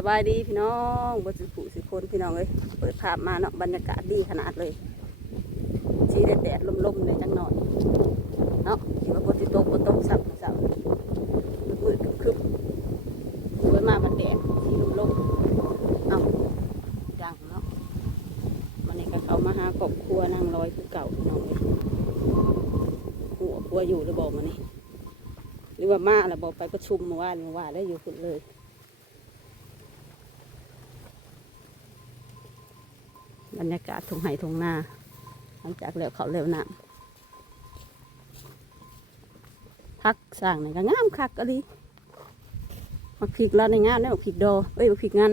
สบายดีพี่น้องบนสุขุสิคนพี่น้องเลยเปิดภาพมาเนาะบรรยากาศดีขนาดเลยชีได้แดดลมๆเลยจังหน่อยเนาะที่ว่าบนสิตกบนตกสับสับมืดๆคึบๆสวยมากมันแดดชีลมๆเอาดังเนาะมันนี่ก็เขามาหากบครัวนั่งลอยคือเก่าพี่น้องเลยหัวครัวอยู่หรือบอกมานี่หรือว่ามาแล้วบอกไปประชุมเมื่อวานเมื่อวานได้อยู่คุณเลย บรรยากาศทงไห่ทงนาหลังจากเล้วเขาเร็วน้ำพักสร้างนี่ก็งามคักก็ดีมักพริกแล้วในงามเนี่ยมักพริกดเอ้ยมักผิกงาน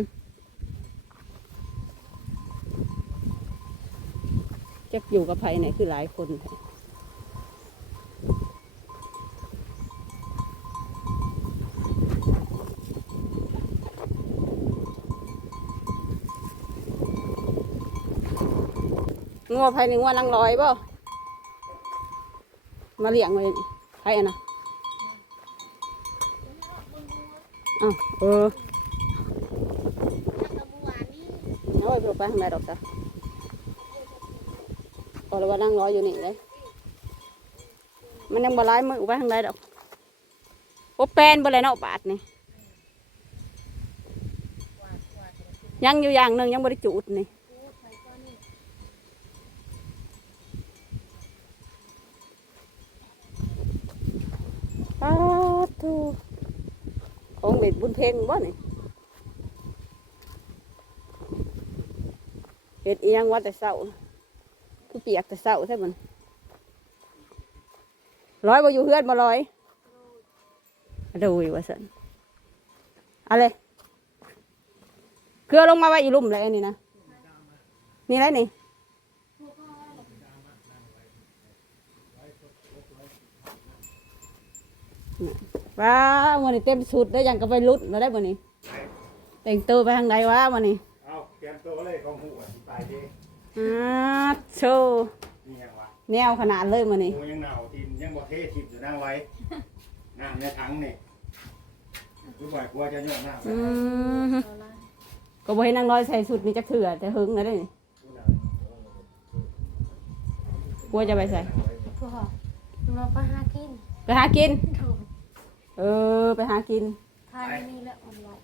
จะอยู่กับไผ่ไหนคือหลายคน งัวไผ่ในงัวนังลอยบ่มาเลี้ยงไว้นี่ไผ่อะนะอ้าวเออเอาไว้เพื่อไปทางไหนดอกจ้ะพอแล้วว่านั่งรออยู่นี่เลยมันยังบ่ร้ายมือไปทางใดดอกโอ้แปลนบ่เลยเนาะบาทนี่ยังอยู่อย่างหนึ่งยังบ่ได้จูดนี่ป้าดทู ของเบ็ดบุญเพ่งบ่นี่เฮ็ดเอียงว่าแต่เช้าคือเปียกแต่เช้าใช่มันร้อยบ่อยู่เพื่อนบ่ร้อยดูอยู่ว่าสันอะไรเครือลงมาไว้อีลุ่มเลยนนี้นะนี่ไรนี่ ว้าวันนี้เต็มสุดได้ยังก็ไปรุดมาได้วันนี้แต่งตัวไปทางใดวะวันนี้เอาเตรียมตัวเลยกองหูอะตายดิอ่าโชว์นี่ยังวะแนวขนาดเลยวันนี้กูยังหนาวทีมยังบ่เททิมอยู่นั่งไว้น้ำในถังนี่กูบ่อยกลัวจะโยนน้ำอืมก็บ่ให้นางน้อยใส่สุดนี่จักเถื่อแต่หึงนะได้นี่กลัวจะไปใส่พ่อมาไปหากินไปหากินถูก เออ ไปหากิน ทานนี่แหละออนไลน์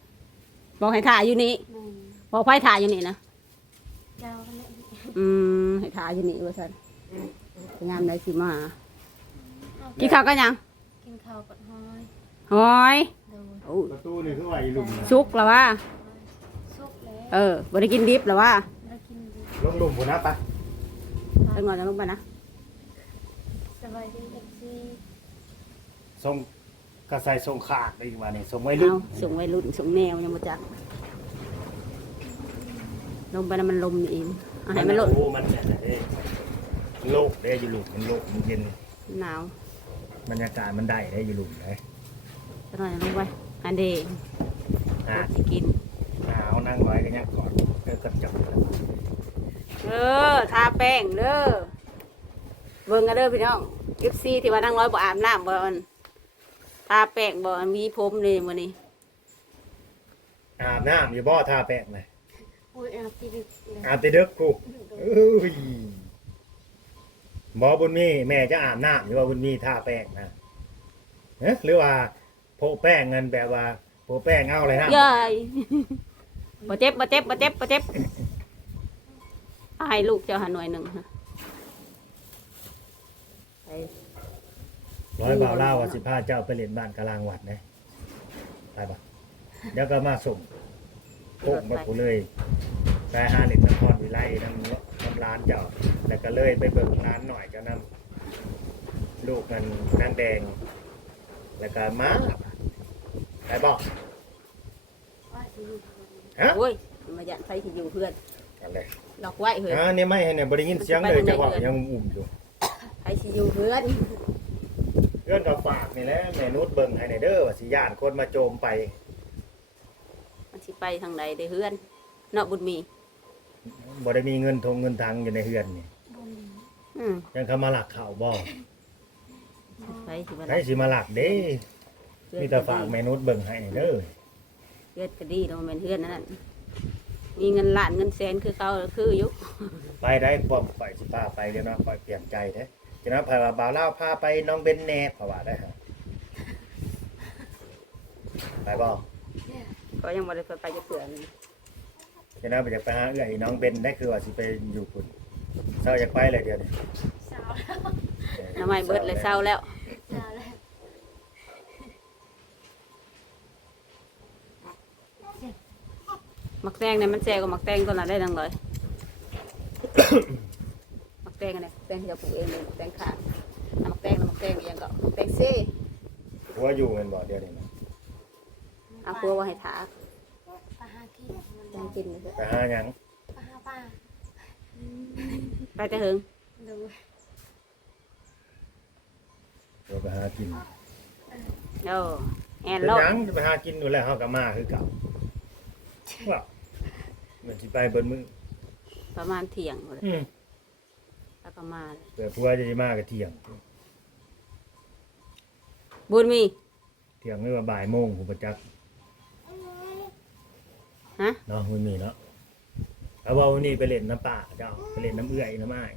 บอกให้ถ่ายอยู่นี่หนึ่งบอกไปถ่ายอยู่นี่นะเจ้าก็เนี่ยอืมให้ถ่ายอยู่นี่ว่าสันงามได้สิมาหากินข้าวกันยังกินข้าวกับห้อยหอยโดยโอ้ยประตูนี่คือว่าอีหลุมนะสุกแล้วว่า สุกแล้วเออบ่ได้กินดิบแล้วว่าแล้วกินดีลงหลุมพุ่นนะปะไปงอนจะลงไปนะสบายดีเอฟซีส่ง กระใส่ส่งขาดไปอีกว่านี่ส่งไว้ลึกเอาส่งไว้รุ่นส่งแนวยังบ่จักลงไปนะมันลมนี่เองเอาให้มันลดโอ้มันเนี่ยเด้โลกเด้อยู่หลุมมันโลกมันเย็นหนาวบรรยากาศมันได้ได้อยู่หลุมเลยจะหน่อยลงไปอันเดงอะสิกิน หนาวนั่งไว้กันยังก่อนเออกระจับเออทาแป้งเด้อเบิ่งกันเด้อพี่น้องยิปซีที่ว่านั่งร้อยบ่อาบน้ำบ่อัน ทาแป้งบ่อันมีผมเลยมื้อนี้อาบน้ำอยู่บ่อทาแป้งเลยอุ้ยอาบตีดึกเลยอาบแติเด็กกูเอ้ยบ่บุญมีแม่จะอาบน้ำหรือว่าบุญมีทาแป้งนะเอ๊ะหรือว่าโพกแป้งเงินแบบว่าโพกแป้งเอาเลยนะยายบ่เจ็บบ่เจ็บบ่เจ็บบ่เจ็บเอาให้ลูกเจ้าหาหน่วยหนึ่งฮะไป ร้อยบ่าวเล่าว่าสิพาเจ้าไปเล่นบ้านกลางวัดนะไปปะเดี๋ยวก็มาส่งโคกมากูเลยไปหาเล่นนครวิไลน้ำน้ำร้านเจ้า แล้วก็เลยไปเบิ่งร้านหน่อยเจ้าน้ำลูกมันนางแดง แล้วก็มาไปบอกว่าสิอยู่ฮะโอ้ยมายันไฟที่อยู่เพื่อนอะไรล็อกไว้เฮ้ยอ่าเนี่ยไม่ให้เนี่ยบริยินเสียงเลยจังหวะยังอุ่มอยู่ไฟที่อยู่เพื่อนเพื่อนกับฝากนี่แหละแม่นุชเบิ่งให้ในเด้อว่าสิย่านคนมาโจมไปมันสิไปทางใดได้เพื่อนเนาะบุญมี บ่ได้มีเงินทงเงินทางอยู่ในเฮือนนี่บนอืมยังเขามาหลักข่าวบ่ไฟที่ว่าให้สิมาหลักเด้มีแต่ฝากแม่นุชเบิ่งให้เด้อเฮือนก็ดีเนาะมันเป็นเฮือนนั่นนะมีเงินล้านเงินแสนคือเขาคืออยู่ไปได้ความปล่อยสิพาไปเดี๋ยวนะปล่อยเปลี่ยนใจแท้ จะนะพาบ่าวเล่าวพาไปน้องเบนแน่เพราะว่าได้ฮะไปบ่ก็ยังบ่ได้เคยไปจะเผื่อนี่จะนะไปอยากไปหาเอื้อยน้องเบนได้คือว่าสิไปอยู่คุณเศร้าอยากไปเลยเดี๋ยวนี้สาวแล้วน้ำไม้เบิดเลยเศร้าแล้วสาวแล้วมักแตงเนี่ยมันแซกว่ามักแตงตัวนั้นได้ดังเลยมักแตงอันเนี่ยแตงที่เราปลูกเองเลยมักแตงขาดน้ำมักแตงน้ำมักแตงอหยังก็มักแตงเซ่หัวอยู่เงินบ่เดี๋ยวนี้นะเอาครัวว่าให้ถาปลาหากินมันแตงกินเลยเถอะไปหาหยังปลาหาปลาไปแต่เฮิงดูเดี๋ยวไปหากินโอ้แอนเป็นโลดหยังจะไปหากินอยู่แล้วเฮาก็มาคือเก่าว่าเหมือนสิไปเบิ่นมือประมาณเที่ยงหมดเลยอืม แล้วก็มาเลยเผื่อผัวจะมาก็เที่ยง บุญมีเที่ยงหรือว่าบ่ายโมงผมประจักษ์ฮะเนาะมันมีเนาะเอาว่าวันนี้ไปเล่นน้ำป่าเจ้าไปเล่นน้ำเอื้อยน้ำอ้าย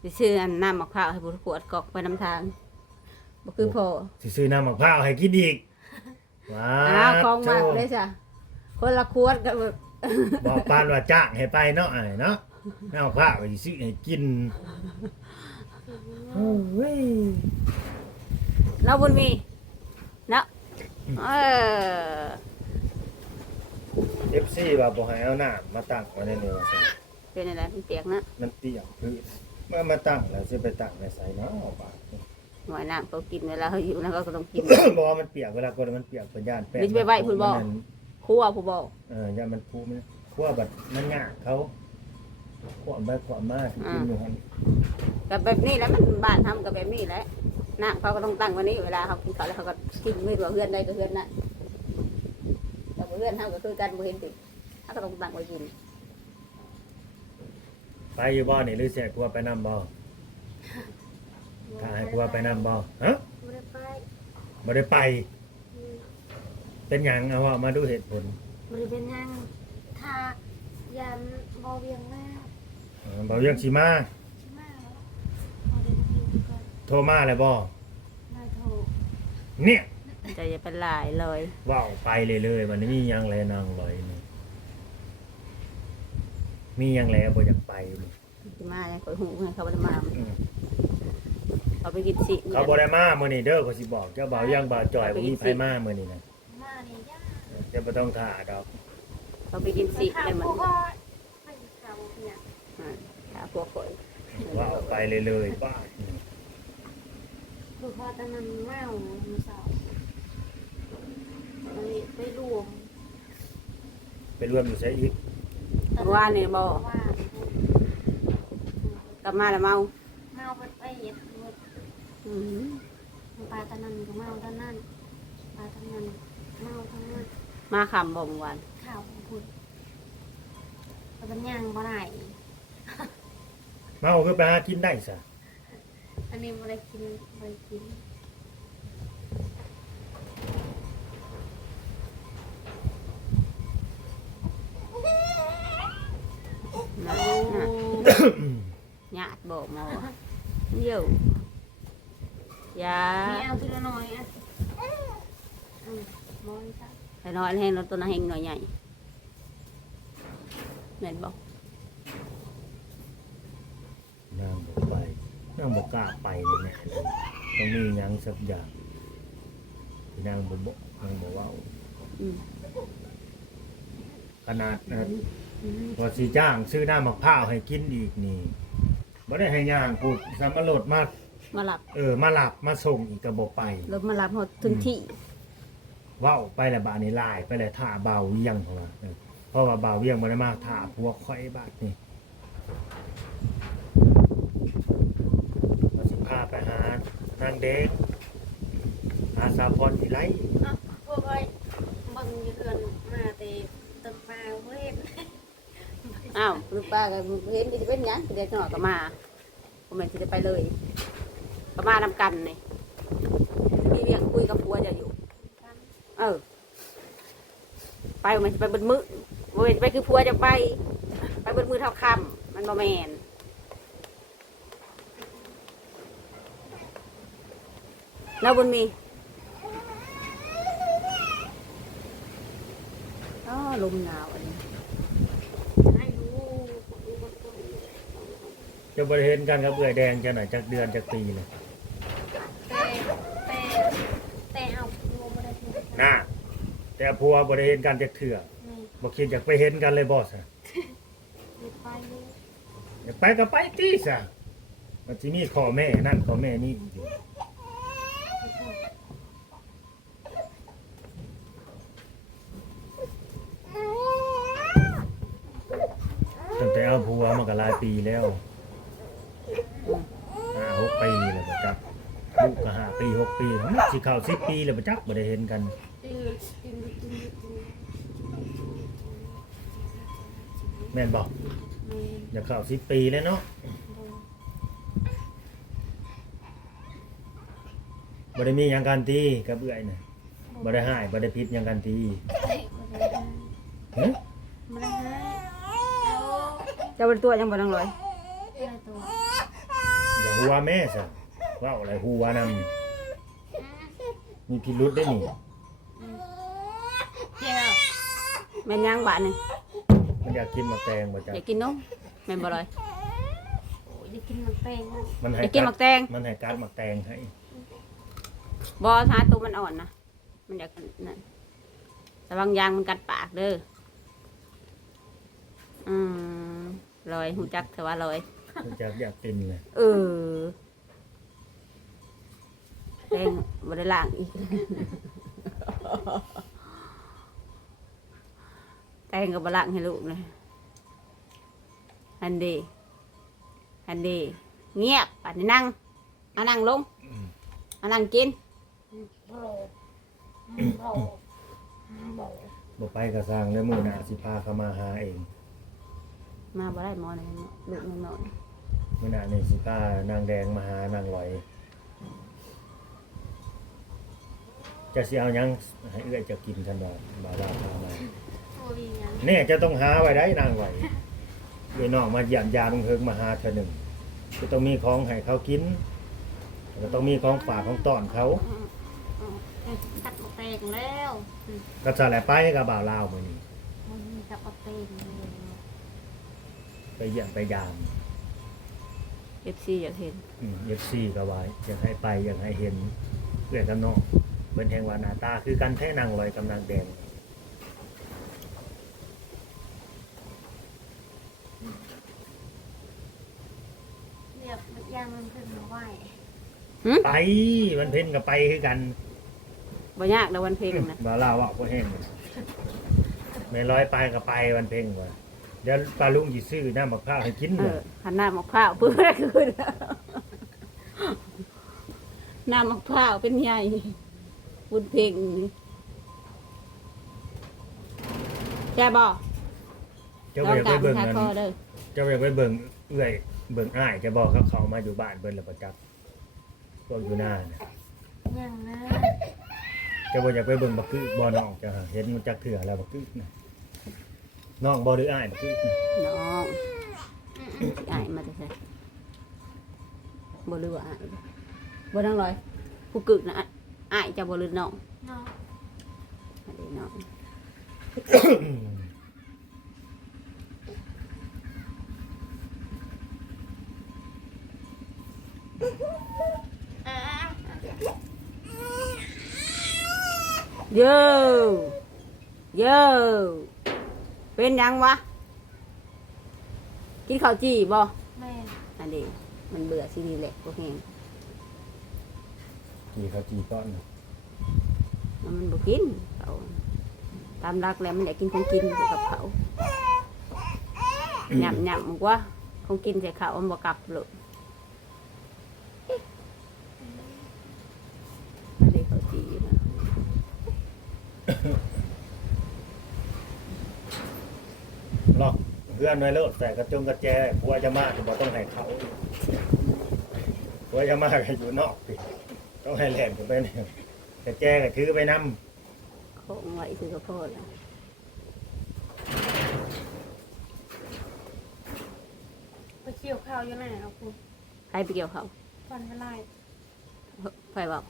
สิซื้ออันน้ำมะพร้าวให้บุตรขวดกอกไปน้ำทางบ่คือพอสิซื้อน้ำมะพร้าวให้กินอีกว้าอ้าวของมากโจ้เลยจ้ะ คนละขวดก็แบบ บอกปานว่าจ้างให้ไปเนาะอ้ายเนาะน้ำมะพร้าวไปซื้อให้กินโอ้ยเนาะบุญมีเนาะเออเอฟซีว่าบ่ให้เอาน้ำมาตั้งไว้ในนี้ว่าซั่นเป็นอะไรมันเปียกนะมันเตี้ยพื้นเมื่อมาตั้งแล้วสิไปตั้งในใส่เนาะบาด หน่อยน้ำเขากินเวลาเขาอยู่นะเขาก็ต้องกิน บอกว่ามันเปียกเวลาคนมันเปียกเป็นย่านแป้งนี่จะไปไหว้พุ่นบ่ มั ครั่วผู้บอกเออย่านมันพูมันขั้วแบบมันงากเขาขวามไปขวามมากินอยู่หันกับแบบนี้แหล้วมันบ้านทำกับแบบนี้แหละน้ำเขาก็ต้องตั้งวันนี้เวลาเขากินข้าวแล้วเขาก็กินไม่รู้ว่าเพื่อนใดก็เพื่อนนั่นแต่ว่าเพื่อนทำก็คือกันบ่เห็นติเขาก็ต้องตั้งไว้กินไปอยู่บ่นี่หรือเสียกลัวไปนำบ่ถ้าให้กลัวไปนำบ่ฮะไม่ได้ไปบ่ได้ไป เป็นหยังเอาว่ามาดูเหตุผลบริเวณยังทายันบอเวียงมากเออบ่เรื่องสิมาใช่ไหมบอเวียงกินก่อนโทรมาแล้วบ่นายโทรเนี่ยใจจะเป็นหลายเลยเว้าไปเลยเลยมันนี้มีหยังแลนางลอยนี่มีหยังแลบ่อยากไปนี่ที่มาเลยคอยหูให้เขาไปมาอืมเขาไปกินสิเขาบ่ได้มามื้อนี้เด้อเขาสิบอกเจ้าบ่าวยังบ่าวจ่อยบ่มีไผมามื้อนี้นะมาเนี่ยยาก เจ้าบ่ต้องท่าดอกเขาไปกินสิได้เหมือนก็ไม่ข่าวเนี่ยหาพวกคนว่าเอาไปเลยเลยป้าคือพอตอนนั้นเมามือสาวไปไปรวมไปร่วมอยู่ใช้อีกว่าเนี่ยบอว่ากลับมาแล้วเมาเมาไปไปเหยียบรถอืมปลาตอนนั้นก็เมาตอนนั้นปลาตอนนั้นเมาตอนนั้น มาคำบ่เมื่อวานข่าวของคุณแต่เป็นยังบ่ได้เมาคือไปหากินได้ซะอันนี้บ่ได้กินบ่ได้กินนะนะญาติบอกมาว่าเยี่ยวยา นี่เอาทีละน้อยอะอืมมองจ้ะ แต่น้อยแห้งรถตัวนั้นแห้งหน่อยใหญ่แม่นบอกนางบอกไปนางบอกกล้าไปเลยแม่เลยต้องมีหยังสักอย่างที่นางบอกบอกนางบอกว่าอืมขนาดนะอืมพอสีจ้าง ซื้อน้ำมะพร้าวให้กินอีกนี่บ่ได้ให้ย่างกูสามารถโหลดมา มาหลับเออมาหลับมาส่งอีกกระบอกไปรถมาหลับหมดถึงที่ เว้าไปแล้วบาดนี้ลายไปแล้วท่าเบาเวียงเพราะว่าเออเพราะว่าเบาเวียงบ่ได้มาท่าพวกข่อยบาดนี่มาสิพาไปหานางเด็กอาสาพรอีไลอะพวกเอ้ยเบิ่งอยู่เกินมาแต่ตึกมาเว้ยอ้าวลูกป้าก็เห็นจะเป็นหยังเดี๋ยวหน่อยก็มาผมแม่นจะไปเลยก็มานำกันนี่คุยกับผัวจะอยู่กันเออ ไปมันจะไปเบนมือบ่เว้นไปคือผัวจะไป ไปเบนมือเท่าคำมันบ่แมนแล้วบนมีอ๋อลมหนาวอันนี้ให้รู้รู้คนคนจะบริเห็นกันกับเอื่อยแดงจะหน่อยจากเดือนจากปีเลย แต่แต่แต่เอาโมไม่ได้ถึง น่า แต่พัวบริเห็นกันจากเถื่อนี่บอกคิดอยากไปเห็นกันเลยบอสอะหยุดไปเลยอยากไปก็ไปตีสะมันจะมีขอแม่นั่นขอแม่นี่อยู่ไม่ใช่ตั้งแต่เอาพัวมาก็หลายปีแล้วห้าหกปีเลยประจักลูกก็ห้าปีหกปีสิเข้าสิบปีเลยประจักบ่ได้เห็นกัน จริงจริงจริงจริงแม่นบอกมีอยากเข้าสิบปีแล้วเนาะบ่ได้มีหยังกันตีกับเอื่อยน่ะบ่ได้หายบ่ได้พิษหยังกันตีไม่ได้หึไม่ได้ให้เอาเจะเป็นตัวยังบ่นังลอยอะไรตัวอย่าหัวแม่ซะเว้าอะไรหัวนำมีพิรุษได้นี่ เจ้า แม่นยังบาทหนึงมันอยากกินหมะแตงบ่จ๊ะอยากกินนมแม่นบ่ลอยโอ้ยได้กินมันแป้งมันอให้ยากกินหมักแตง มันให้การหมะแตงให้บอหาตัวมันอ่อนนะมันอยากนั่นแต่บางอยางมันกัดปากเด้ออืมลอยหูจักแต่ว่าลอย มันจะอยากกินเลยเออแตงบริล่างอีก แตงกับบล่างให้ลูกเลยอันดีอันดีเงียบปัดนี้นั่งมานั่งลงมานั่งกินโบโบโบบ่ไปก็สร้างแล้วมื้อหน้าสิพาเขามาหาเอง มาบ่ได้หมอเลยลูกน้อยมื้อหน้านี่สิพานางแดงมาหานางลอย จะสิเอาหยังให้เอื้อยจะกินทันดอกบ่าวลาวพามา โอ้ยยังแน่จะต้องหาไว้ได้นางไหวเดี๋ยวน้องมาหยามยาลงเพิงมาหาเธอหนึ่งจะต้องมีของให้เขากินแล้วก็ต้องมีของฝากของต้อนเขาตัดมาแป้งแล้วก็จะแหละไปกับบ่าวลาวมื้อนี้มันมีกับมาแป้งเลยไปเยี่ยมไปยาม เอฟซีอยากเห็น เอฟซีก็ไว้อยากให้ไปอยากให้เห็นเพื่อนกับน้องเป็นแห่งวาหนาตาคือกันแท้นางลอยกำลังแดง เรี ยบย่างมันขึ้นมาไหวไปมันเพ่นกับไปคือกันบ่ยากแล้ววันเพ็งนะบ่าวลาวอะก็แห้งแม่ร้อยไปกับไปวันเพ่งว่ะเดี๋ยวปลาลุงสิซื้อน้ำมะพร้าวให้กินเอเลอยหันหน้าหมกพร้าวเพื่อคืนหน้าหมกพร้าวเป็นใหญ่บุญเพ็งนี่แช่บ่เจ้าลองอยากกไปลับเบิ่งคากันคอเด้อเจ้าอยากไปเบิ่งเอื้อย เบิ่งอ้ายจะบอกเขาเขามาอยู่บ้านเบิ่นแล้วประจักษ์พวกอยู่หน้าน่ะยังนะเจ้าบ่อยากไปเบิ่งบักกึบ่น้องจ้ะเห็นมันจักเถื่อแล้วบักกึน่ะน้องบ่หรืออ้ายบักกึน่ะน้องสิอายมาแต่ใส่บ่รู้ว่าอายบ่นั่งลอยผู้กึกนะอายจะบ่ลือน้องเนาะอันนี้น้อง เย้เย้เป็นหยังวะ กินข้าวจี่บ่แม่อันนี้มันเบื่อซีรีส์แหละพวกนี้กี่เขาจีก้อนน่ะมันบ่กินเขาตามรักแล้วมันอยากกินของกินอยู่กับเขาหยำหยำมันว่าของกินใส่เขามันบ่กลับเลย ล็อกเพื่อนไว้แล้วแต่กระจงกระแจผัวจะมาก็บ่ต้องให้เขาผัวจะมาก็อยู่นอกติต้องให้แหลนกันไปเนี่ยแต่แจก็ถือไปนำของไว้ถือกระโพดแล้วไปเกี่ยวข้าวอยู่ไหนเอาคุณใครไปเกี่ยวเขาฟันไม่ไล่ไฟบอก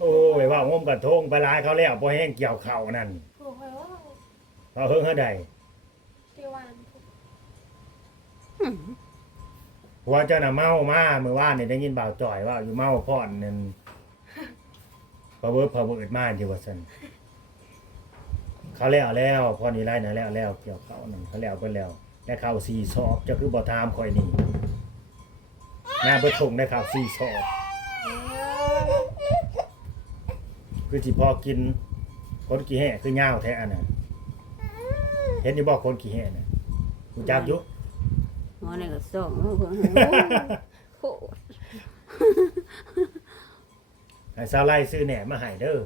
โอ้ยว่างมกระทงไปลายเขาแล้วบ่แห้งเกี่ยวเข่านั่นผู้คอยว่าเพราะเฮิงเฮาใดเกี่ยววานหัวเจ้าน่ะเมามาเมื่อวานนี่ได้ยินบ่าวจ่อยว่าอยู่เมาพรนั่นพอเวิร์พอเวิร์ดมาอยู่ว่าซั่นเขาแล้วแล้วพอนี่ไล่นะแล้วแล้วเกี่ยวเขานั่นเขาแล้วเพิ่นแล้วได้ข่าวสี่ศอกเจะคือบ่ถามข่อยนี่หน้าเบิดทงได้ข่าวสี่ศอก คือที่พอกินคนกี่แห่คือย่างแท้อันน่ะเห็นอยู่บอกคนกี่แห่น่ะกูจักอยู่ หมอนี่ก็ส่งโอ้โหโคตรให้สาวไล่ซื้อแหน่มาให้เด้อ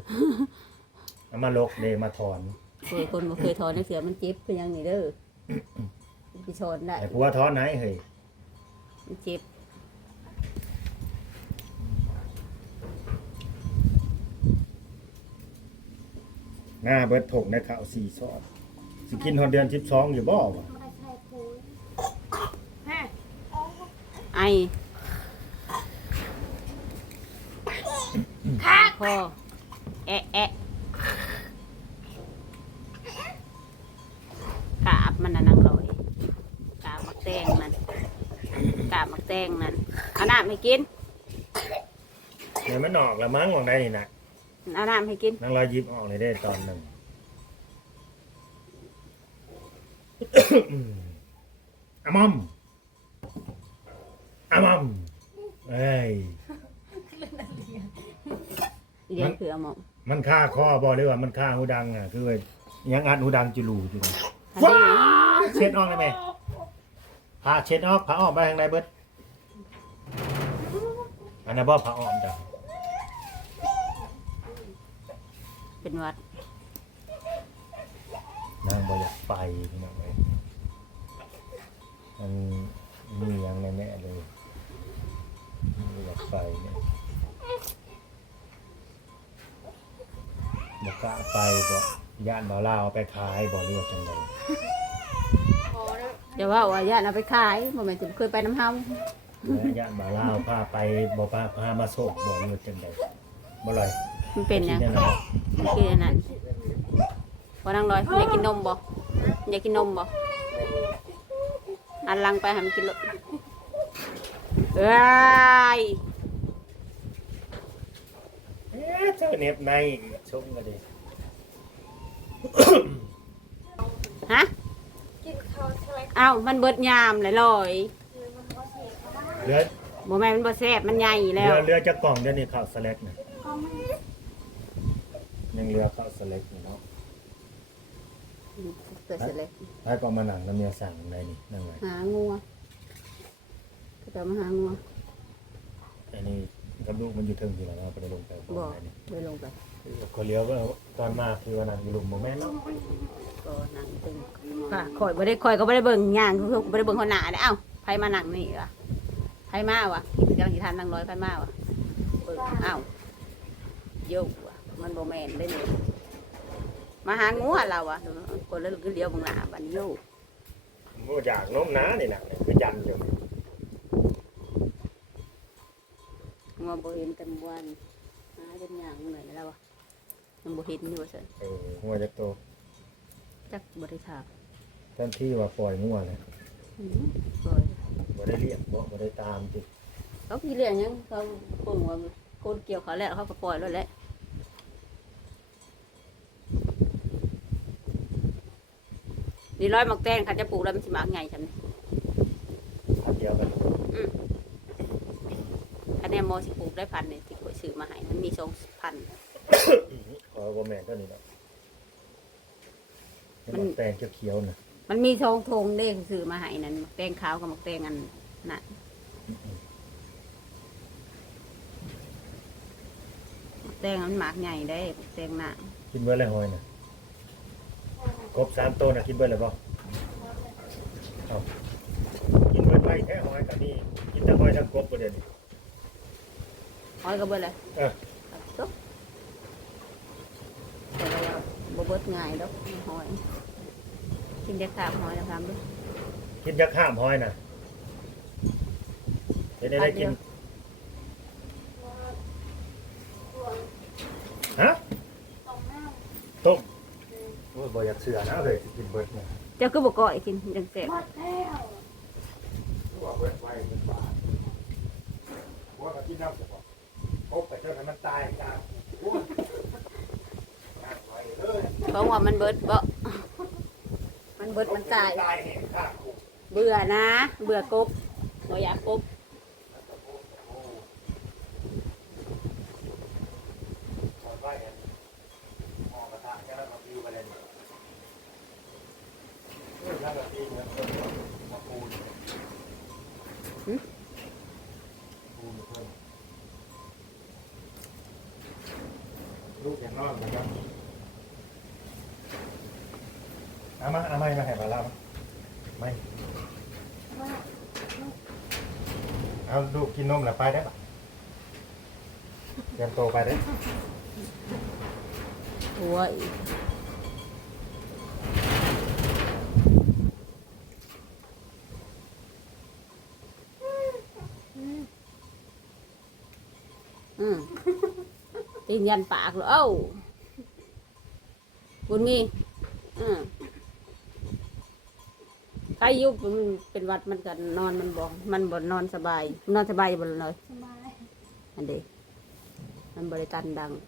เอามาลกเดมาถอนเคยคนบ่เคยถอนในเสือมันเจ็บเป็นอยังนี่เด้อไปถอนได้ให้ผัวถอนให้เฮ้ยมันเจ็บ หน้าเบิดถงในข่าวสี่ซอดสิกินฮอดเดือน12อยู่บ่วะไม่ได้ใช่ปุ๋ยฮะไอพ่อแอะแอะกาบมันน่ะนางลอยกาบมักแตงมันกาบมักแตงนั่นเอาน้ำให้กินเดี๋ยวมันออกแล้วมั้งของใดนี่น่ะ เอาน้ำให้กินนางรอยหยิบออกเลยได้ตอนหนึงอะมอมอะมอมเอ้ย อีเดียนคือเอาหมองมันฆ่าคอบ่หรือว่ามันฆ่าหูดังอะ คือว่ายังอัดหูดังจุลูอยู่นี่อันว้านี้เช็ดออกได้ไหมพาเช็ดออกพาออกไปทางไหนเบิดอันนั้นบ่พาออกจ้ะ เป็นหวัด นางบ่อยากไปพี่น้องเอ้ยมันมีอย่างแน่ๆเลยบ่อยากไปเนี่ยบ่กล้าไปบ่ย่านบ่ลาวเอาไปขายบ่หรือว่าจังไดพอแล้วเดี๋ยวว่าว่าญาติเอาไปขายบ่แม่นจะเคยไปน้ำเฮาและย่านบ่ลาวพาไปบ่พาพามาโศกบ่หรือว่าจังไดบ่ลอย มันเป็นหยังคิดแน่นอนมันคืออันนั้นพอนั่งรอยอยากกินนมบ่อยากกินนมบ่อันลังไปให้มันกินรถเอ้ยเอ๊ะเจ้าเหน็บในชมก็ดีฮะกินข้าวใช่เอ้ามันเบิดยามเลยลอยคือมันก็เสียก็ได้เรือบ่แม่นมันบ่แซ่บมันใหญ่แล้เรืวอเรือจะกล่องเดี๋ยวนี้ข้าวสเล็กนะก็ไม่ ยังเรือข้าวสเล็กอยู่เนาะตัวเสร็จเลยให้ก็มาหนังน้ำเมียสั่งในนี่นั่งไงหางัวก็จะมาหางัวอันนี้กับลูกมันอยู่เทิงอยู่แล้วเราไปลงไปบ่บ่ได้นี่ไปลงไปเขาเลี้ยวว่าตอนมาคือวันนั้นอยู่หลุมโมแม่นเนาะก็นั่งตึงค่ะข่อยบ่ได้ข่อยก็บ่ได้เบิ่งย่างคือบ่ได้เบิ่งคนหน้าเด้อเอ้าไผมานั่งนี่วะไผมาวะกำลังสิทานนั่งร้อยไผมาวะเบิ่งเอ้าโยกว่ะ มันบ่แม่นเด้นี่มาหางัวเราอะคนละเลี้ยวเบิ่งหน้าบัดนี้โยกโมจากโน้มน้านี่นะคือยันอยู่งัวบ่เห็นแต่เมื่อวันหาจนย่างเหนื่อยแล้วอะยังบ่เห็นอยู่ว่าซั่นเอองัวจะโตจักบ่ได้ถามท่านที่ว่าปล่อยงัวเลยอืมปล่อยบ่ได้เรียกบ่บ่ได้ตามติเขาพี่เลี้ยงหยังเขาเบิ่งว่าคนเกี่ยวเขาแล้วเขาก็ปล่อยแล้วแหละ นี่ร้อยหมักแตงเขาจะปลูกแล้วมันสิหมากใหญ่ฉันพันเดียวกันคะแนนโมสิปลูกได้พันเนี่ยที่ข่อยซื้อมาให้มันมีสองพันขอบ่แม่นเท่านี้เนาะมัมันนแตงเขียวๆน่ะมันมีสองธงเด้ซื้อมาให้นั่นหมักแตงขาวกับหมักแตงอันน่ะหมักแตงมันหมากใหญ่ได้หมักแตงหนากินเบิดเลยหอยน่ะ ครบสามตัวน่ะกินเบิดเลยบ่เอากินเบิดไว้แค่หอยกับนี่กินทั้งหอยทั้งกบบ่เดี๋ยวนี้อ้อยก็เบิดเลยเออตุ๊บเบิดง่ายดอกหอย กินจะขาบหอยนะครับดูกินจะข้ามห้อยน่ะจะได้ได้กิน ฮะ บ่อยากเสือนะเลยสิกินเบิดเนี่ยเจ้าก็บอกก่อยกินจังแซ่บหมดแล้วว่าเบิดไว้เบิดบาทว่ากับที่น้ำจะบอกพบไปเจ้าให้มันตายจ้าโอ้ยนั่งไว้เลยเพราะว่ามันเบิดบ่มันเบิดมันตาย ตายแห่งข้างคุกเบื่อนะ เบื่อกบบ่อยากกบ ถอดไว้เนี่ยมองกระทะแค่นั้นมาพิวไปเลยเนี่ยเออแล้วก็ตีเงินเพิ่มมาปูนปูนเพิ่มลูกอย่างนอกนะครับ เอามาเอาไม่มาให้มาล้วไม่เอาลูกกินนมแล้วไปได้ปะเตรียมโตวไปได้โอ้ยอืมตีนยันปากเลยเอ้าบุญมีอืม ใครอยุบมันเป็นหวัดมันก็นอนมันบอกมันบ่นอนสบาย นอนสบายอยู่บนเลยสบายอันเดีมันบริตันดังส